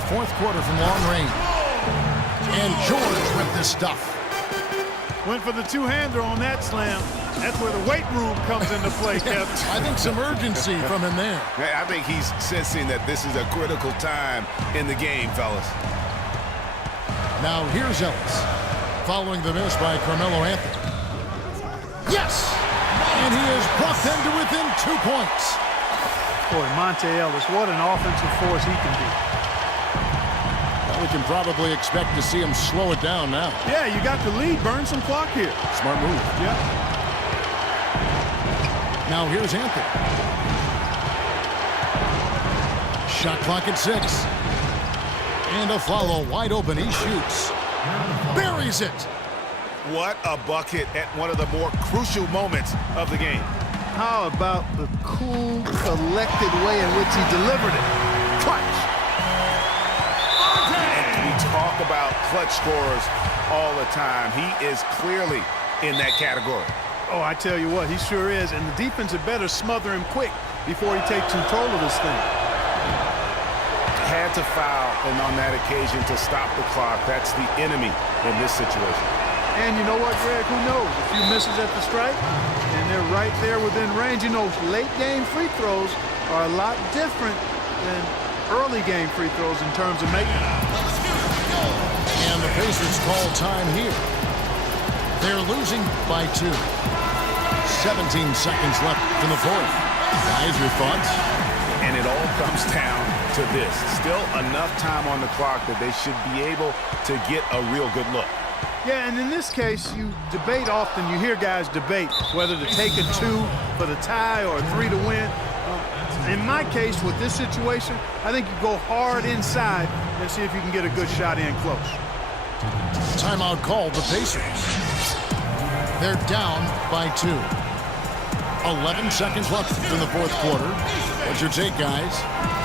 the fourth quarter from long range. And George with this stuff. Went for the two-hander on that slam. That's where the weight room comes into play, Kevin. I think some urgency from him there. I think he's sensing that this is a critical time in the game, fellas. Now here's Ellis. Following the miss by Carmelo Anthony. Yes! And he has brought them to within 2 points. Boy, Monte Ellis, what an offensive force he can be. Well, we can probably expect to see him slow it down now. Yeah, you got the lead. Burn some clock here. Smart move. Yeah. Now here's Anthony. Shot clock at 6. And a follow wide open. He shoots. Buries it. What a bucket at one of the more crucial moments of the game. How about the cool, collected way in which he delivered it? Clutch. And we talk about clutch scorers all the time. He is clearly in that category. Oh, I tell you what, he sure is. And the defense had better smother him quick before he takes control of this thing. Had to foul, and on that occasion to stop the clock. That's the enemy in this situation. And you know what, Greg? Who knows? A few misses at the stripe, and they're right there within range. You know, late-game free throws are a lot different than early-game free throws in terms of making them. And the Pacers call time here. They're losing by 2. 17 seconds left in the fourth. Guys, your thoughts? And it all comes down to this. Still enough time on the clock that they should be able to get a real good look. Yeah, and in this case, you debate often. You hear guys debate whether to take a 2 for the tie or a 3 to win. In my case, with this situation, I think you go hard inside and see if you can get a good shot in close. Timeout called the Pacers. They're down by 2. 11 seconds left in the fourth quarter. What's your take, guys?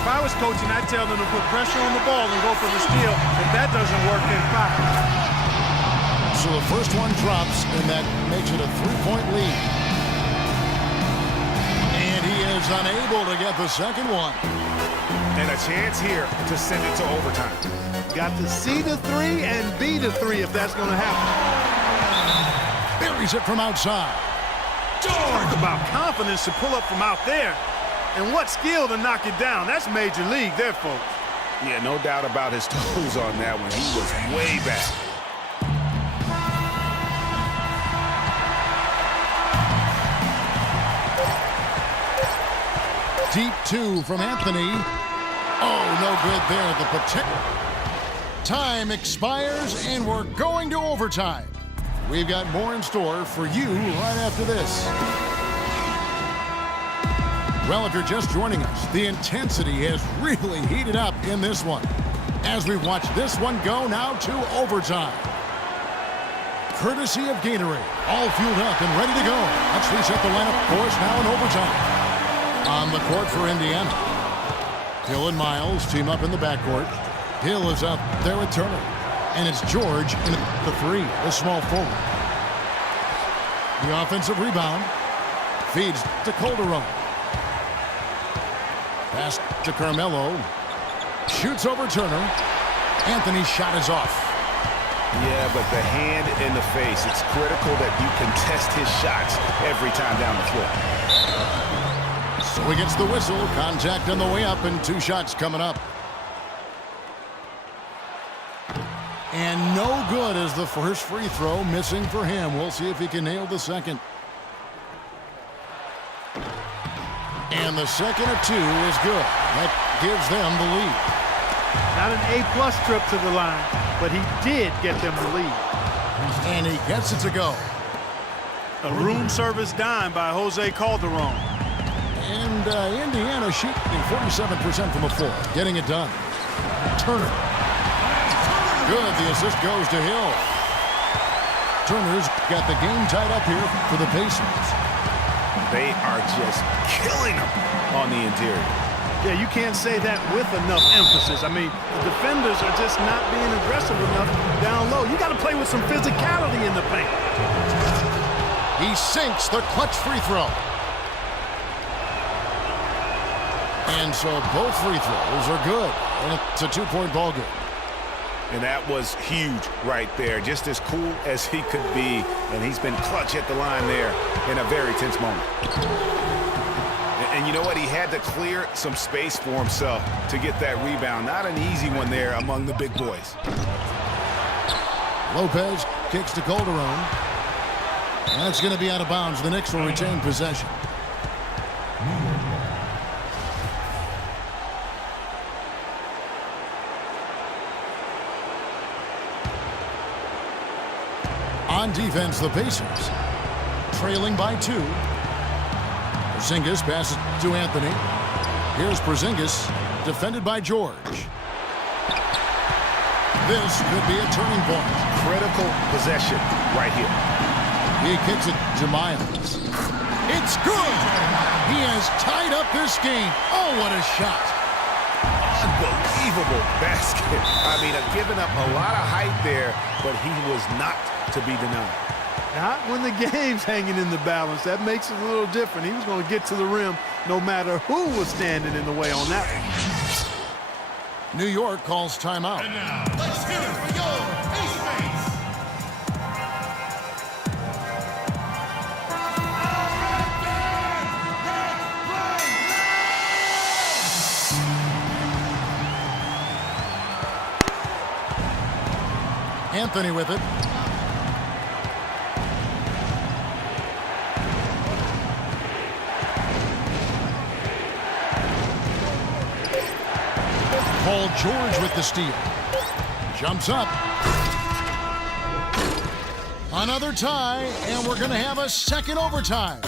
If I was coaching, I'd tell them to put pressure on the ball and go for the steal. If that doesn't work, then foul. So the first one drops, and that makes it a 3-point lead. And he is unable to get the second one. And a chance here to send it to overtime. Got to see the 3 and be the 3 if that's going to happen. Buries it from outside. Talk about confidence to pull up from out there. And what skill to knock it down. That's major league there, folks. Yeah, no doubt about his toes on that one. He was way back. Deep 2 from Anthony. Oh, no good there. The potential. Time expires, and we're going to overtime. We've got more in store for you right after this. Well, if you're just joining us, the intensity has really heated up in this one. As we watch this one go now to overtime. Courtesy of Gatorade, all fueled up and ready to go. Let's reset the lineup, of course, now in overtime. On the court for Indiana. Hill and Miles team up in the backcourt. Hill is out there with Turner. And it's George in the 3, the small forward. The offensive rebound. Feeds to Calderon. Pass to Carmelo. Shoots over Turner. Anthony's shot is off. Yeah, but the hand in the face. It's critical that you contest his shots every time down the floor. So he gets the whistle. Contact on the way up and 2 shots coming up. And no good as the first free throw missing for him. We'll see if he can nail the second. And the second of 2 is good. That gives them the lead. Not an A-plus trip to the line, but he did get them the lead. And he gets it to go. A room service dime by Jose Calderon. And Indiana shooting 47% from the floor. Getting it done. Turner. Good. The assist goes to Hill. Turner's got the game tied up here for the Pacers. They are just killing them on the interior. Yeah, you can't say that with enough emphasis. I mean, the defenders are just not being aggressive enough down low. You got to play with some physicality in the paint. He sinks the clutch free throw. And so both free throws are good. And it's a two-point ball game. And that was huge right there. Just as cool as he could be. And he's been clutch at the line there in a very tense moment. And you know what? He had to clear some space for himself to get that rebound. Not an easy one there among the big boys. Lopez kicks to Calderon. That's going to be out of bounds. The Knicks will retain possession. On defense, the Pacers trailing by 2. Porzingis passes to Anthony. Here's Porzingis, defended by George. This could be a turning point. Critical possession right here. He kicks it to Miles. It's good! He has tied up this game. Oh, what a shot. Unbelievable basket. I mean, giving up a lot of height there, but he was not to be denied. Not when the game's hanging in the balance. That makes it a little different. He was going to get to the rim no matter who was standing in the way on that one. New York calls timeout. And now, let's hear it for your Pacers. Anthony with it. Paul George with the steal. Jumps up. Another tie, and we're going to have a second overtime.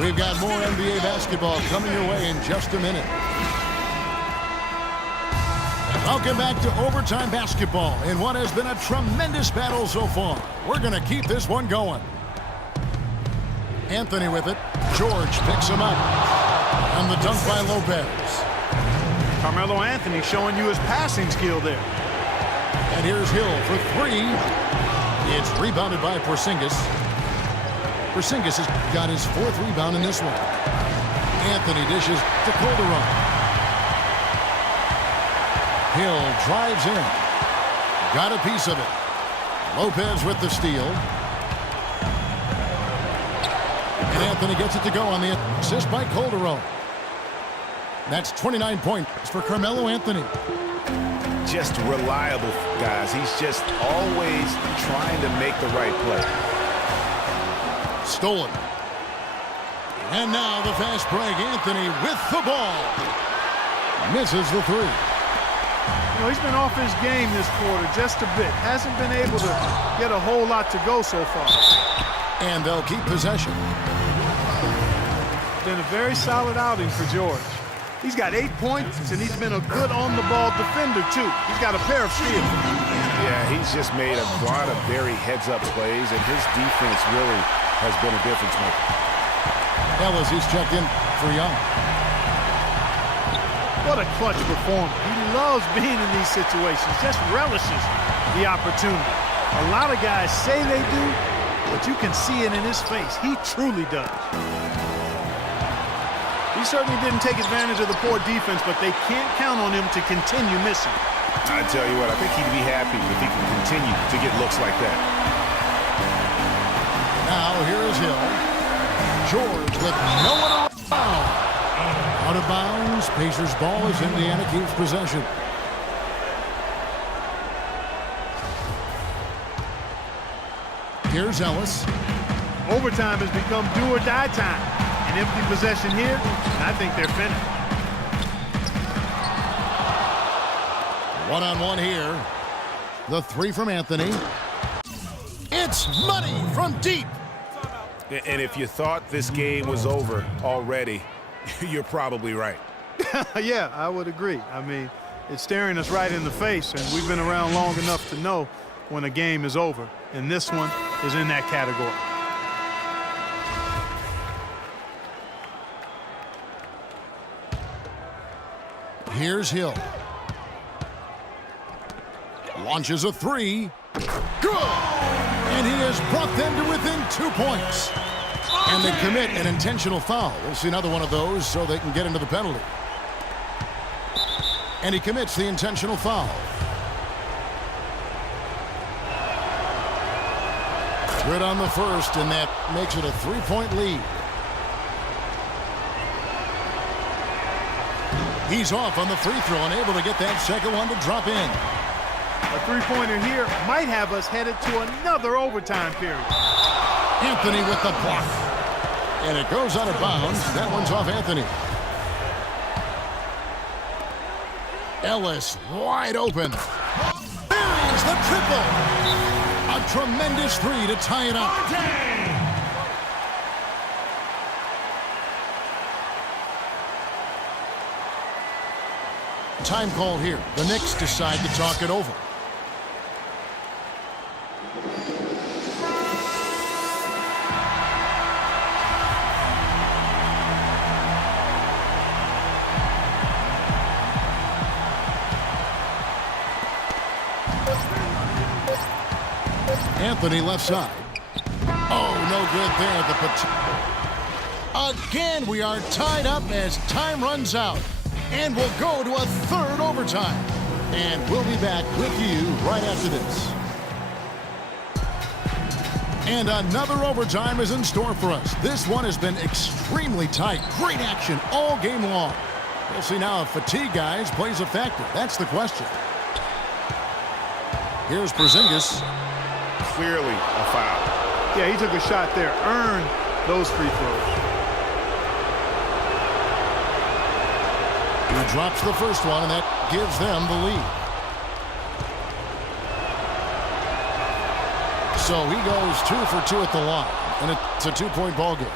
We've got more NBA basketball coming your way in just a minute. Welcome back to overtime basketball in what has been a tremendous battle so far. We're going to keep this one going. Anthony with it. George picks him up. And the dunk by Lopez. Carmelo Anthony showing you his passing skill there. And here's Hill for 3. It's rebounded by Porzingis. Porzingis has got his 4th rebound in this one. Anthony dishes to Calderon. Hill drives in. Got a piece of it. Lopez with the steal. And Anthony gets it to go on the assist by Calderon. That's 29 points for Carmelo Anthony. Just reliable, guys. He's just always trying to make the right play. Stolen. And now the fast break. Anthony with the ball. Misses the 3. You know, he's been off his game this quarter just a bit. Hasn't been able to get a whole lot to go so far. And they'll keep possession. Been a very solid outing for George. He's got 8 points, and he's been a good on-the-ball defender, too. He's got a pair of steals. Yeah, he's just made a lot of very heads-up plays, and his defense really has been a difference maker. Ellis, he's checked in for Young. What a clutch performer. He loves being in these situations, just relishes the opportunity. A lot of guys say they do, but you can see it in his face. He truly does. He certainly didn't take advantage of the poor defense, but they can't count on him to continue missing. I tell you what, I think he'd be happy if he can continue to get looks like that. Now here's Hill. George with no one around. Out of bounds. Pacers ball as Indiana keeps possession. Here's Ellis. Overtime has become do or die time. An empty possession here, and I think they're finished. One-on-one here. The 3 from Anthony. It's money from deep. And if you thought this game was over already, you're probably right. Yeah, I would agree. I mean, it's staring us right in the face, and we've been around long enough to know when a game is over. And this one is in that category. Here's Hill. Launches a 3. Good! And he has brought them to within 2 points. And they commit an intentional foul. We'll see another one of those so they can get into the penalty. And he commits the intentional foul. Good on the first, and that makes it a 3-point lead. He's off on the free throw and able to get that second one to drop in. A three-pointer here might have us headed to another overtime period. Anthony with the block. And it goes out of bounds. That one's off Anthony. Ellis wide open. Buries the triple. A tremendous three to tie it up. Time called here. The Knicks decide to talk it over. Anthony left side. Oh, no good there. Again, we are tied up as time runs out. And we'll go to a third overtime. And we'll be back with you right after this. And another overtime is in store for us. This one has been extremely tight. Great action all game long. We'll see now if fatigue, guys, plays a factor. That's the question. Here's Porzingis. Clearly a foul. Yeah, he took a shot there. Earned those free throws. He drops the first one, and that gives them the lead. So he goes 2 for 2 at the line, and it's a 2-point ball game.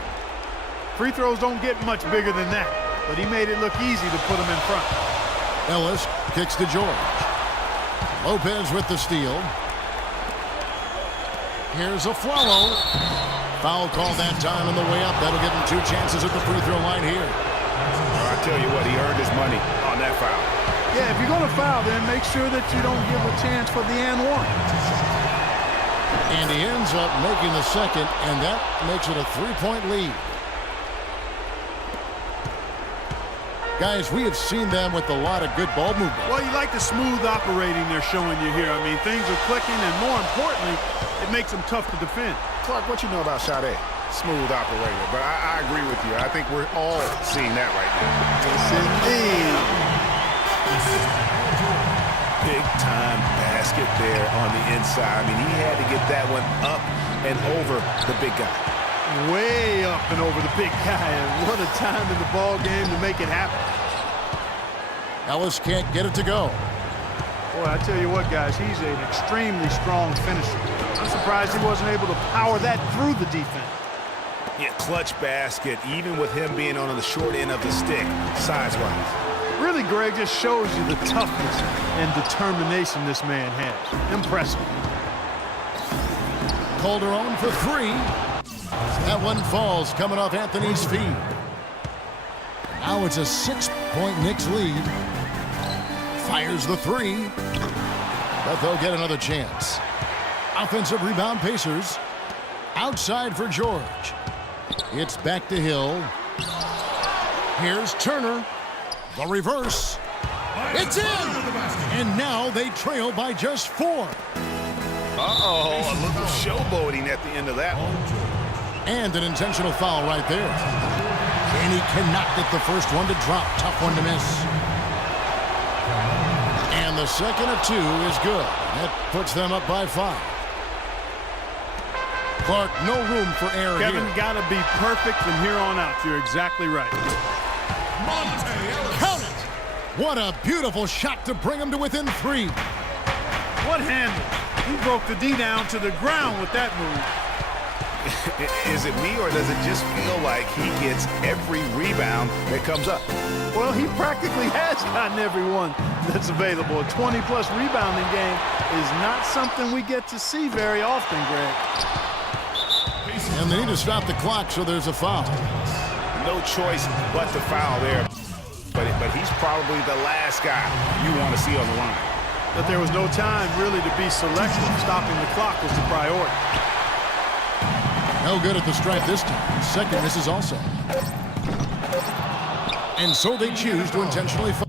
Free throws don't get much bigger than that, but he made it look easy to put him in front. Ellis kicks to George. Lopez with the steal. Here's a Flalo. Foul call that time on the way up. That'll give him 2 chances at the free throw line here. I tell you what, he earned his money on that foul. Yeah, if you're going to foul, then make sure that you don't give a chance for the and one. And he ends up making the second, and that makes it a 3-point lead. Guys, we have seen them with a lot of good ball movement. Well, you like the smooth operating they're showing you here. I mean, things are clicking, and more importantly, it makes them tough to defend. Clark, what you know about Sade? Smooth operator, but I agree with you. I think we're all seeing that right now. Yes, indeed. Big time basket there on the inside. I mean, he had to get that one up and over the big guy. Way up and over the big guy, and what a time in the ball game to make it happen. Ellis can't get it to go. Boy, I tell you what, guys, he's an extremely strong finisher. I'm surprised he wasn't able to power that through the defense. Yeah, clutch basket, even with him being on the short end of the stick, size-wise. Really, Greg, just shows you the toughness and determination this man has. Impressive. Calderon for 3. That one falls coming off Anthony's feet. Now it's a 6-point Knicks lead. Fires the 3. But they'll get another chance. Offensive rebound, Pacers. Outside for George. It's back to Hill. Here's Turner. The reverse. It's in! And now they trail by just 4. Uh-oh, a little showboating at the end of that one. And an intentional foul right there. And he cannot get the first one to drop. Tough one to miss. And the second of 2 is good. That puts them up by 5. Clark, no room for error Kevin, here. got to be perfect from here on out. You're exactly right. Count it! What a beautiful shot to bring him to within 3. What handle? He broke the D down to the ground with that move. Is it me, or does it just feel like he gets every rebound that comes up? Well, he practically has gotten every one that's available. A 20-plus rebounding game is not something we get to see very often, Greg. And they need to stop the clock, so there's a foul. No choice but to foul there. But he's probably the last guy you want to see on the line. But there was no time really to be selective. Stopping the clock was the priority. No good at the stripe this time. Second misses also. And so they choose to intentionally foul.